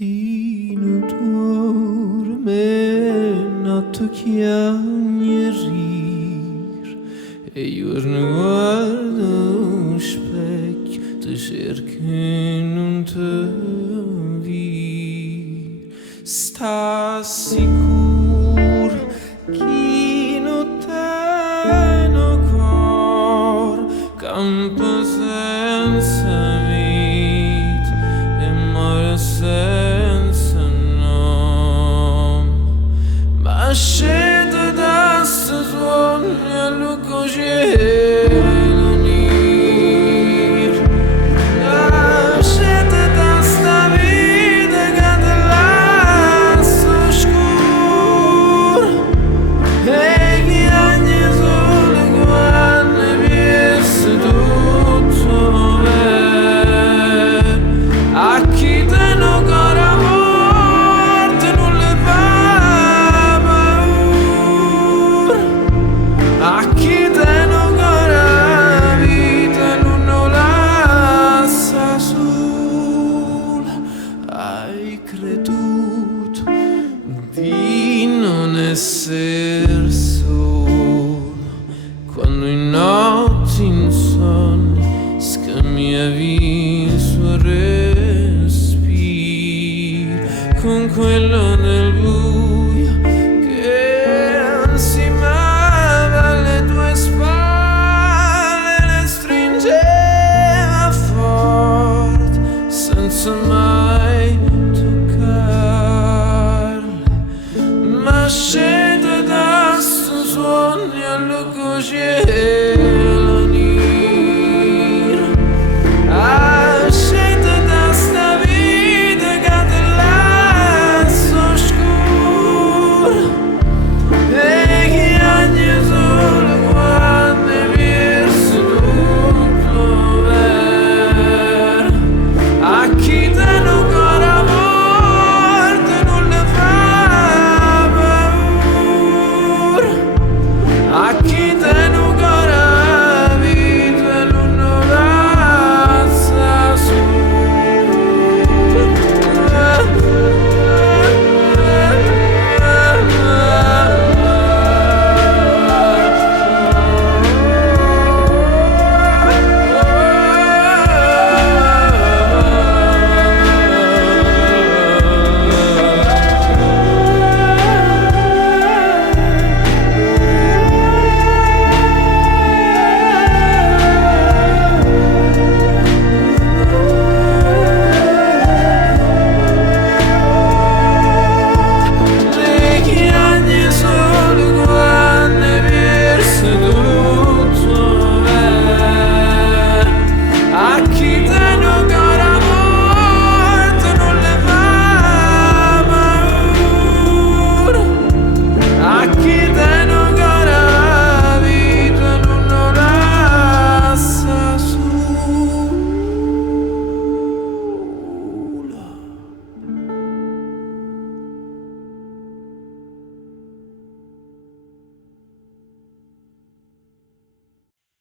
destino dorme notte chiagnerir e io guardo specchio ti cerco e non te vi sta sicuro chi non te no cor campo senza vita e muore senza nome ma scende da sto sogno a lungo cielo nero scende da sta vita che te lascia oscura e chi ogni sole quando viene tutto bene a chi te non ancora morte non le fa paura a chi te non ancora vita non la sa sola hai creduto di non essere solo quando in